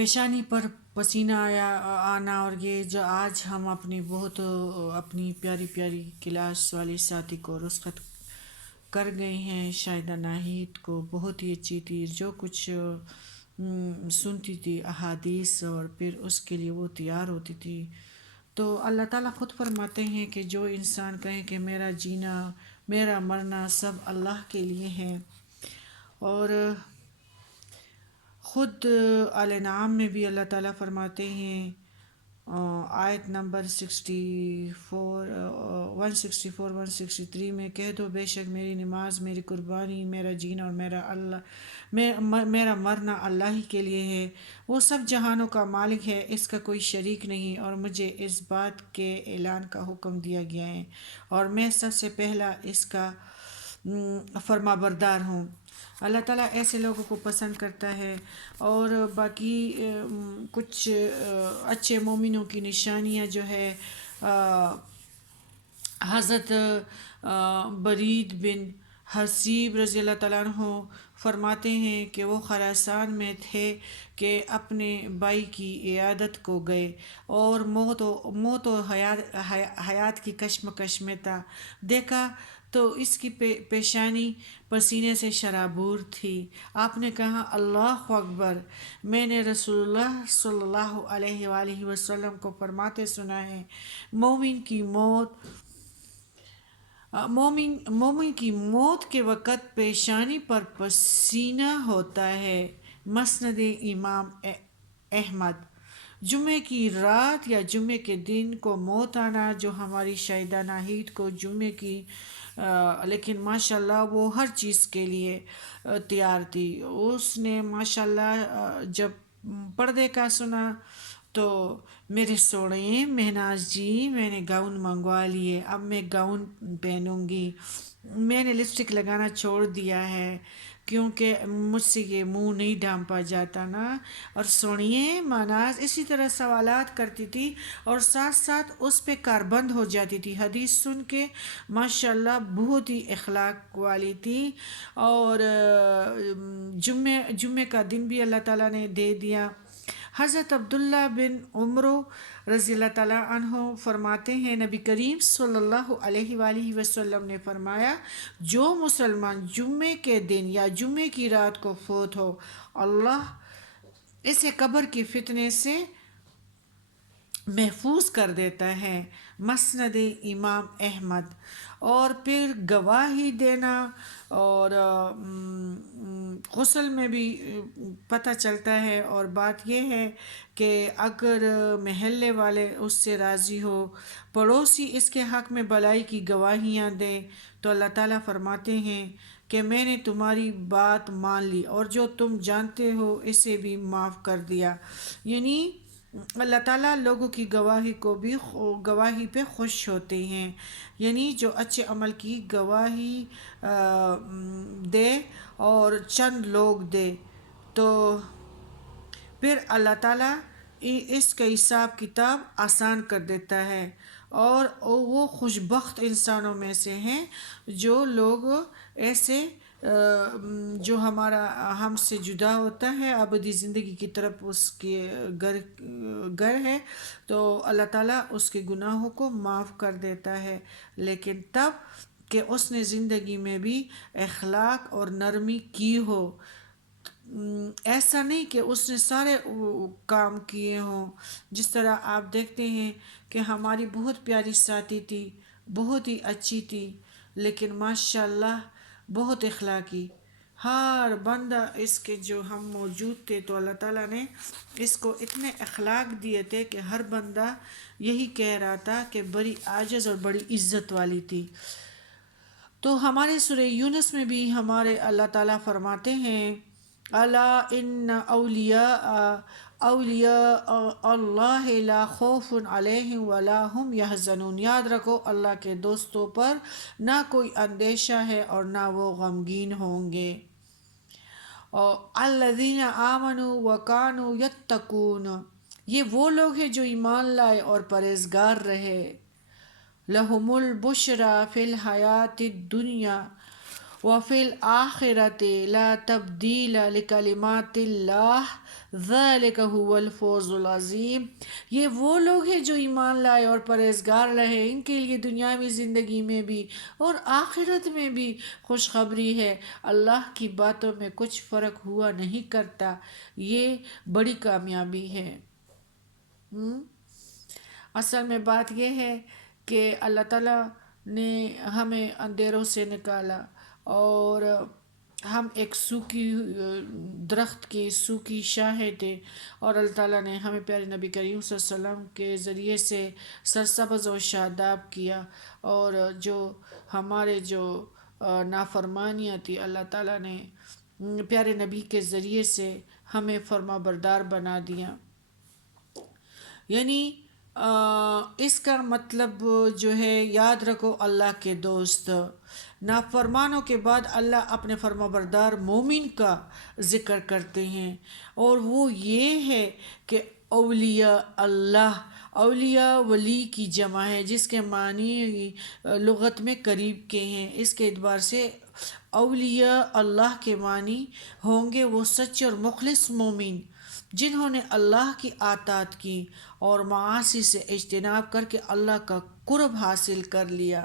پیشانی پر پسینہ آنا، اور یہ جو آج ہم اپنی پیاری پیاری کلاس والی ساتھی کو رخصت کر گئے ہیں، شاہدہ ناہید کو بہت ہی اچھی تھی، جو کچھ سنتی تھی احادیث اور پھر اس کے لیے وہ تیار ہوتی تھی۔ تو اللہ تعالیٰ خود فرماتے ہیں کہ جو انسان کہیں کہ میرا جینا میرا مرنا سب اللہ کے لیے ہے، اور خود آل انعام میں بھی اللہ تعالیٰ فرماتے ہیں، آیت نمبر 163 میں، کہہ دو بے شک میری نماز، میری قربانی، میرا جینا اور میرا مرنا اللہ ہی کے لیے ہے، وہ سب جہانوں کا مالک ہے، اس کا کوئی شریک نہیں، اور مجھے اس بات کے اعلان کا حکم دیا گیا ہے، اور میں سب سے پہلا اس کا فرما بردار ہوں۔ اللہ تعالیٰ ایسے لوگوں کو پسند کرتا ہے۔ اور باقی کچھ اچھے مومنوں کی نشانیاں جو ہے، حضرت برید بن حصیب رضی اللہ تعالیٰ عنہ فرماتے ہیں کہ وہ خراسان میں تھے کہ اپنے بھائی کی عیادت کو گئے، اور موت و حیات کی کشمکش میں تھا، دیکھا تو اس کی پیشانی پسینے سے شرابور تھی۔ آپ نے کہا اللہ اکبر، میں نے رسول اللہ صلی اللہ علیہ وآلہ وسلم کو فرماتے سنا ہے، مومن کی موت کے وقت پیشانی پر پسینہ ہوتا ہے۔ مسند امام احمد۔ جمعے کی رات یا جمعے کے دن کو موت آنا، جو ہماری شاہدہ ناہید کو جمعے کی، لیکن ماشاءاللہ وہ ہر چیز کے لیے تیار تھی۔ اس نے ماشاءاللہ جب پردے کا سنا تو میرے سوڑے مہناز جی، میں نے گاؤن منگوا لیے، اب میں گاؤن پہنوں گی، میں نے لپسٹک لگانا چھوڑ دیا ہے کیونکہ مجھ سے یہ منہ نہیں ڈھانپا جاتا نا۔ اور سنیے مہناز اسی طرح سوالات کرتی تھی اور ساتھ ساتھ اس پہ کاربند ہو جاتی تھی، حدیث سن کے ماشاءاللہ بہت ہی اخلاق والی تھی۔ اور جمعے کا دن بھی اللہ تعالیٰ نے دے دیا۔ حضرت عبداللہ بن عمر رضی اللہ تعالیٰ عنہ فرماتے ہیں، نبی کریم صلی اللہ علیہ وآلہ وسلم نے فرمایا، جو مسلمان جمعے کے دن یا جمعے کی رات کو فوت ہو، اللہ اسے قبر کی فتنے سے محفوظ کر دیتا ہے۔ مسند امام احمد۔ اور پھر گواہی دینا اور غسل میں بھی پتہ چلتا ہے، اور بات یہ ہے کہ اگر محلے والے اس سے راضی ہو، پڑوسی اس کے حق میں بلائی کی گواہیاں دیں، تو اللہ تعالیٰ فرماتے ہیں کہ میں نے تمہاری بات مان لی، اور جو تم جانتے ہو اسے بھی معاف کر دیا۔ یعنی اللہ تعالیٰ لوگوں کی گواہی پہ خوش ہوتے ہیں، یعنی جو اچھے عمل کی گواہی دے اور چند لوگ دے تو پھر اللہ تعالیٰ اس کا حساب کتاب آسان کر دیتا ہے، اور وہ خوشبخت انسانوں میں سے ہیں جو لوگ ایسے جو ہم سے جدا ہوتا ہے، ابدی زندگی کی طرف اس کے گر ہے، تو اللہ تعالیٰ اس کے گناہوں کو معاف کر دیتا ہے، لیکن تب کہ اس نے زندگی میں بھی اخلاق اور نرمی کی ہو۔ ایسا نہیں کہ اس نے سارے کام کیے ہوں۔ جس طرح آپ دیکھتے ہیں کہ ہماری بہت پیاری ساتھی تھی، بہت ہی اچھی تھی، لیکن ماشاءاللہ بہت اخلاقی، ہر بندہ اس کے جو ہم موجود تھے تو اللہ تعالیٰ نے اس کو اتنے اخلاق دیے تھے کہ ہر بندہ یہی کہہ رہا تھا کہ بڑی عاجز اور بڑی عزت والی تھی۔ تو ہمارے سورہ یونس میں بھی ہمارے اللہ تعالیٰ فرماتے ہیں، الا ان اولیاء اللہ لا خوف علیہم ولا هم یحزنون، یاد رکھو اللہ کے دوستوں پر نہ کوئی اندیشہ ہے اور نہ وہ غمگین ہوں گے۔ اور الذین آمنوا وکانوا یتقون، یہ وہ لوگ ہیں جو ایمان لائے اور پرہیزگار رہے۔ لہم البشری فی الحیات الدنیا، وفی الآخرۃ لا تبدیل لکلمات اللہ ذلک هو الفوز العظیم۔ یہ وہ لوگ ہیں جو ایمان لائے اور پرہیزگار رہے، ان کے لیے دنیاوی زندگی میں بھی اور آخرت میں بھی خوشخبری ہے۔ اللہ کی باتوں میں کچھ فرق ہوا نہیں کرتا، یہ بڑی کامیابی ہے۔ اصل میں بات یہ ہے کہ اللہ تعالیٰ نے ہمیں اندھیروں سے نکالا، اور ہم ایک سوکھی درخت کی سوکھی شاخیں تھے، اور اللہ تعالیٰ نے ہمیں پیارے نبی کریم صلی اللہ علیہ وسلم کے ذریعے سے سرسبز و شاداب کیا، اور جو ہمارے جو نافرمانیاں تھی، اللہ تعالیٰ نے پیارے نبی کے ذریعے سے ہمیں فرما بردار بنا دیا۔ یعنی اس کا مطلب جو ہے، یاد رکھو اللہ کے دوست، نافرمانوں کے بعد اللہ اپنے فرما بردار مومن کا ذکر کرتے ہیں، اور وہ یہ ہے کہ اولیاء اللہ، اولیاء ولی کی جمع ہے، جس کے معنی لغت میں قریب کے ہیں۔ اس کے اعتبار سے اولیاء اللہ کے معنی ہوں گے وہ سچے اور مخلص مومن، جنہوں نے اللہ کی اطاعت کی اور معاصی سے اجتناب کر کے اللہ کا قرب حاصل کر لیا۔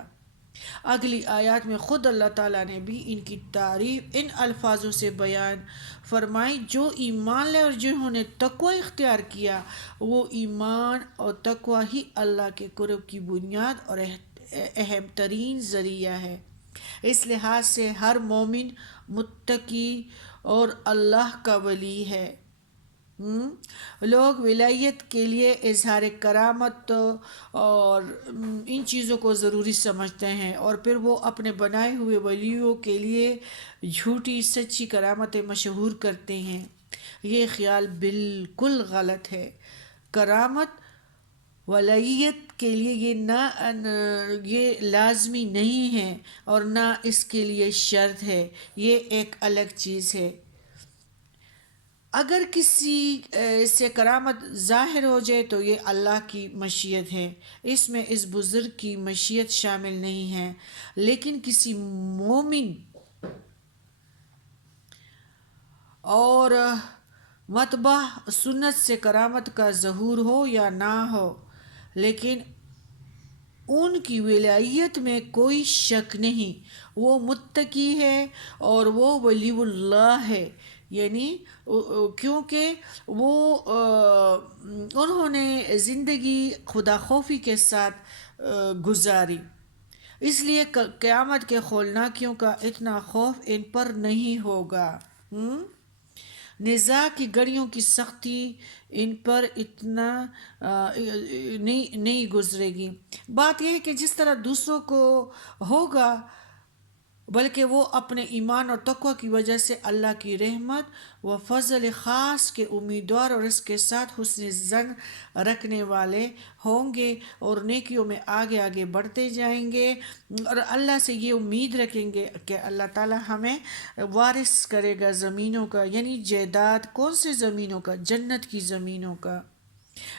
اگلی آیات میں خود اللہ تعالیٰ نے بھی ان کی تعریف ان الفاظوں سے بیان فرمائی: جو ایمان لے اور جنہوں نے تقوی اختیار کیا، وہ ایمان اور تقوی ہی اللہ کے قرب کی بنیاد اور اہم ترین ذریعہ ہے۔ اس لحاظ سے ہر مومن متقی اور اللہ کا ولی ہے۔ لوگ ولایت کے لیے اظہار کرامت اور ان چیزوں کو ضروری سمجھتے ہیں، اور پھر وہ اپنے بنائے ہوئے ولیوں کے لیے جھوٹی سچی کرامتیں مشہور کرتے ہیں۔ یہ خیال بالکل غلط ہے۔ کرامت ولیت کے لیے یہ لازمی نہیں ہے، اور نہ اس کے لیے شرط ہے، یہ ایک الگ چیز ہے۔ اگر کسی سے کرامت ظاہر ہو جائے تو یہ اللہ کی مشیت ہے، اس میں اس بزرگ کی مشیت شامل نہیں ہے۔ لیکن کسی مومن اور متبع سنت سے کرامت کا ظہور ہو یا نہ ہو، لیکن ان کی ولایت میں کوئی شک نہیں، وہ متقی ہے اور وہ ولی اللہ ہے، یعنی کیونکہ وہ انہوں نے زندگی خدا خوفی کے ساتھ گزاری، اس لیے قیامت کے ہولناکیوں کا اتنا خوف ان پر نہیں ہوگا۔ نزاع کی گھڑیوں کی سختی ان پر اتنا نہیں گزرے گی۔ بات یہ ہے کہ جس طرح دوسروں کو ہوگا، بلکہ وہ اپنے ایمان اور تقوی کی وجہ سے اللہ کی رحمت و فضل خاص کے امیدوار اور اس کے ساتھ حسن ظن رکھنے والے ہوں گے، اور نیکیوں میں آگے آگے بڑھتے جائیں گے، اور اللہ سے یہ امید رکھیں گے کہ اللہ تعالیٰ ہمیں وارث کرے گا زمینوں کا، یعنی جائیداد کون سے زمینوں کا؟ جنت کی زمینوں کا۔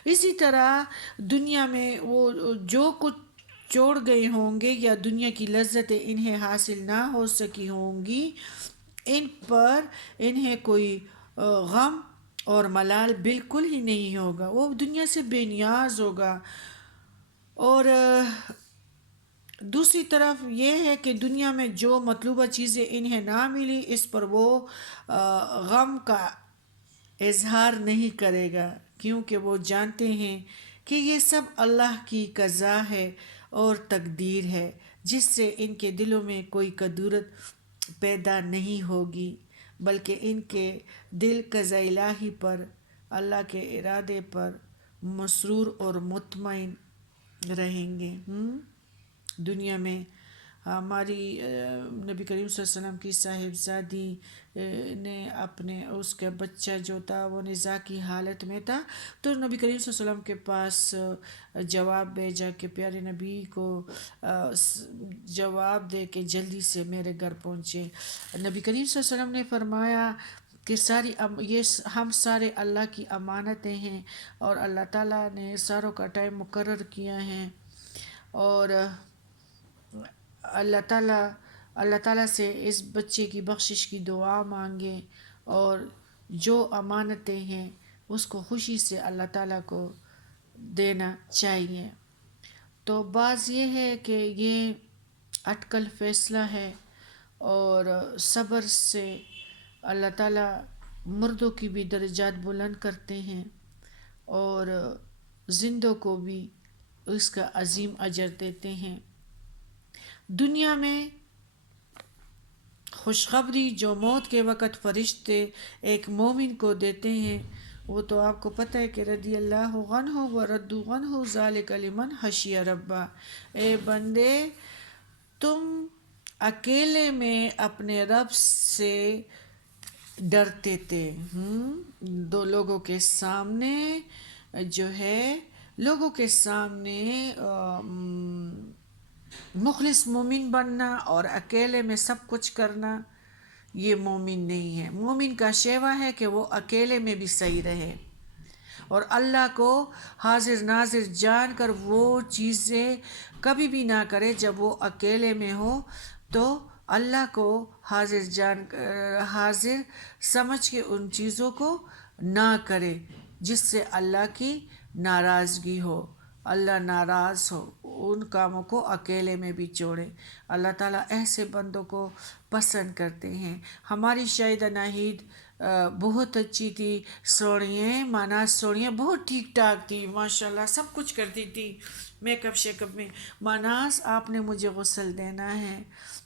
اسی طرح دنیا میں وہ جو کچھ چھوڑ گئے ہوں گے یا دنیا کی لذتیں انہیں حاصل نہ ہو سکی ہوں گی، ان پر انہیں کوئی غم اور ملال بالکل ہی نہیں ہوگا، وہ دنیا سے بے نیاز ہوگا۔ اور دوسری طرف یہ ہے کہ دنیا میں جو مطلوبہ چیزیں انہیں نہ ملی، اس پر وہ غم کا اظہار نہیں کرے گا، کیونکہ وہ جانتے ہیں کہ یہ سب اللہ کی قضا ہے اور تقدیر ہے، جس سے ان کے دلوں میں کوئی کدورت پیدا نہیں ہوگی، بلکہ ان کے دل قضاء الہی پر، اللہ کے ارادے پر مسرور اور مطمئن رہیں گے۔ دنیا میں ہماری نبی کریم صلی اللہ علیہ وسلم کی صاحبزادی نے اپنے اس کا بچہ جو تھا وہ نزاع کی حالت میں تھا، تو نبی کریم صلی اللہ علیہ وسلم کے پاس جواب بھیجا کہ پیارے نبی کو جواب دے کہ جلدی سے میرے گھر پہنچے۔ نبی کریم صلی اللہ علیہ وسلم نے فرمایا کہ ہم سارے اللہ کی امانتیں ہیں، اور اللہ تعالیٰ نے ساروں کا ٹائم مقرر کیا ہے، اور اللہ تعالیٰ اللہ تعالیٰ سے اس بچے کی بخشش کی دعا مانگیں، اور جو امانتیں ہیں اس کو خوشی سے اللہ تعالیٰ کو دینا چاہیے۔ تو بعض یہ ہے کہ یہ اٹکل فیصلہ ہے، اور صبر سے اللہ تعالیٰ مردوں کی بھی درجات بلند کرتے ہیں، اور زندوں کو بھی اس کا عظیم اجر دیتے ہیں۔ دنیا میں خوشخبری جو موت کے وقت فرشتے ایک مومن کو دیتے ہیں، وہ تو آپ کو پتہ ہے کہ رضی اللہ عنہ و رضوا عنہ ذالک لمن خشی ربہ۔ اے بندے، تم اکیلے میں اپنے رب سے ڈرتے تھے، دو لوگوں کے سامنے جو ہے، لوگوں کے سامنے مخلص مومن بننا اور اکیلے میں سب کچھ کرنا، یہ مومن نہیں ہے۔ مومن کا شیوا ہے کہ وہ اکیلے میں بھی صحیح رہے، اور اللہ کو حاضر ناظر جان کر وہ چیزیں کبھی بھی نہ کرے۔ جب وہ اکیلے میں ہو تو اللہ کو حاضر سمجھ کے ان چیزوں کو نہ کرے جس سے اللہ کی ناراضگی ہو، اللہ ناراض ہو۔ ان کاموں کو اکیلے میں بھی چھوڑے۔ اللہ تعالیٰ ایسے بندوں کو پسند کرتے ہیں۔ ہماری شاہدہ ناہید بہت اچھی تھی، سوڑیاں ماناز سوڑیاں بہت ٹھیک ٹھاک تھی، ماشاءاللہ سب کچھ کرتی تھی میک اپ شیک اپ میں۔ ماناز آپ نے مجھے غسل دینا ہے۔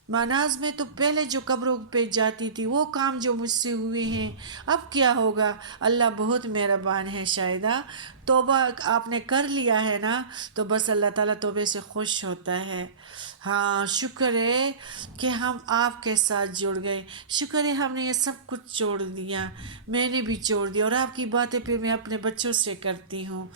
ماناز میں تو پہلے جو قبروں پہ جاتی تھی وہ کام جو مجھ سے ہوئے ہیں، اب کیا ہوگا؟ اللہ بہت مہربان ہے شاہدہ، توبہ آپ نے کر لیا ہے نا، تو بس اللہ تعالیٰ توبے سے خوش ہوتا ہے۔ ہاں، شکر ہے کہ ہم آپ کے ساتھ جڑ گئے، شکر ہے ہم نے یہ سب کچھ چھوڑ دیا، میں نے بھی چھوڑ دیا، اور آپ کی باتیں پہ میں اپنے بچوں سے کرتی ہوں۔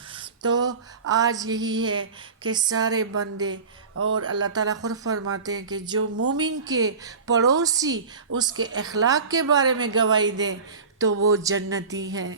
تو آج یہی ہے کہ سارے بندے، اور اللہ تعالیٰ خود فرماتے ہیں کہ جو مومن کے پڑوسی اس کے اخلاق کے بارے میں گواہی دے تو وہ جنتی ہے۔